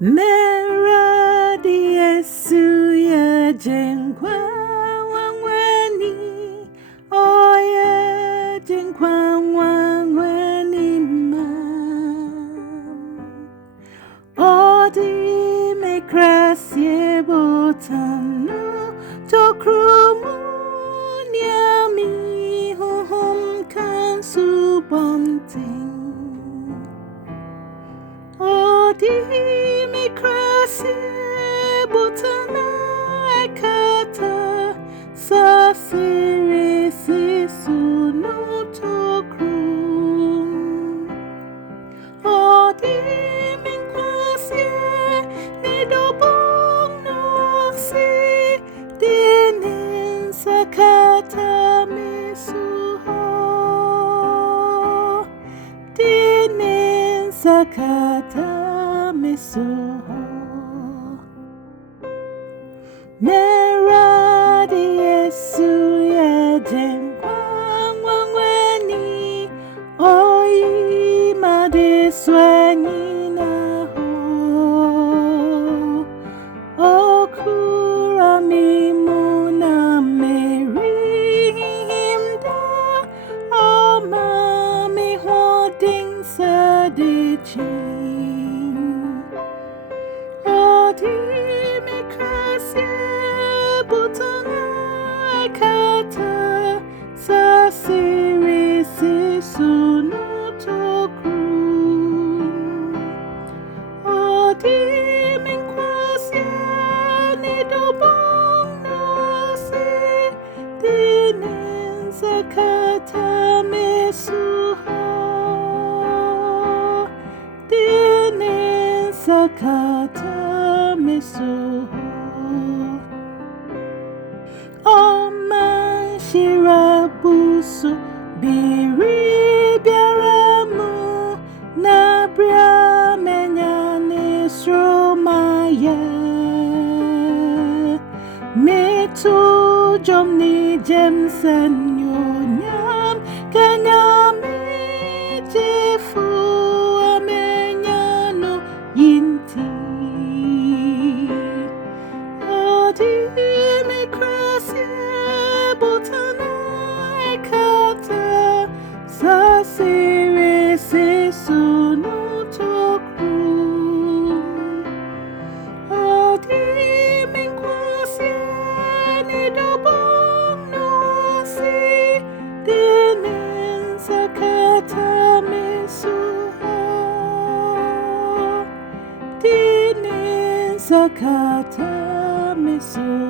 Meradi Yesu ya jengwa wangweni oye jengwa wangweni odi me krasye botanu tokrumu nyami hum kan subonting odi me krasye botana kata sa sirisi sunu tokrum odi me krasye ni dobong no si dinin sakata misuho dinin sakata misuho Meradi Yesu ya jengwang wangweni oi madeswanyi na ho okurami muna meri himda o mami holding sadichi odi me krasye butana kata sa sirisi sunu tokrum odi me krasye ni dobong no si dinin sakata misuha dinin sakata misuha O man shirabusu biri biaramu na bria menyane sromaya metu jomni jemsen nyonyam kanyami jefu amenyano yinti odi me krasye botana kata sa sirisi sunu tokrum odi me krasye ni dobong no si dinin sakata misuha dinin sakata misuha